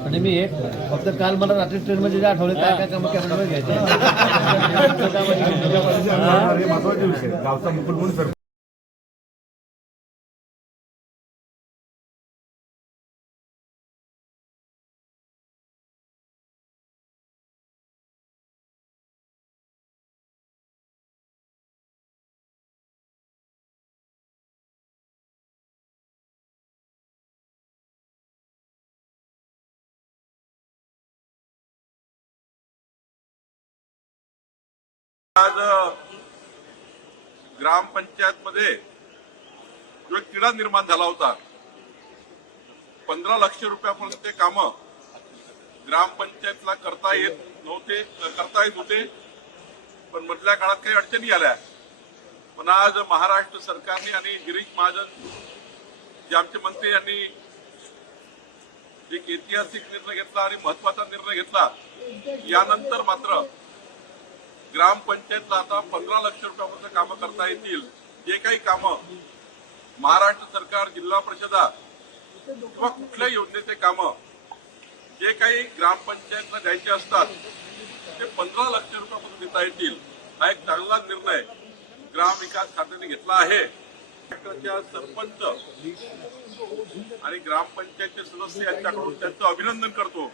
आणि मी एक फक्त काल मला रात्री ट्रेन मध्ये जे आठवले काय काय काम कॅमेरा घ्यायचं. आज ग्रामपंचायत मध्ये जो एक तिढा निर्माण झाला होता पंधरा लक्ष रुपयापर्यंत ते काम ग्रामपंचायतला करता येत नव्हते करता येत होते. पण मधल्या काळात काही अडचणी आल्या. पण आज महाराष्ट्र सरकारने आणि गिरीश महाजन जे आमचे मंत्री यांनी एक ऐतिहासिक निर्णय घेतला आणि महत्त्वाचा निर्णय घेतला यानंतर मात्र ग्रामपंचायतला आता पंधरा लक्ष रुपयापर्यंत कामं करता येतील. जे काही कामं महाराष्ट्र सरकार जिल्हा परिषदा किंवा कुठल्याही योजनेचे कामं जे काही ग्रामपंचायतला द्यायचे असतात ते पंधरा लक्ष रुपयापर्यंत देता येतील. हा एक चांगला निर्णय ग्रामविकास खात्याने घेतला आहे. सरपंच आणि ग्रामपंचायतचे सदस्य यांच्याकडून त्यांचं अभिनंदन करतो.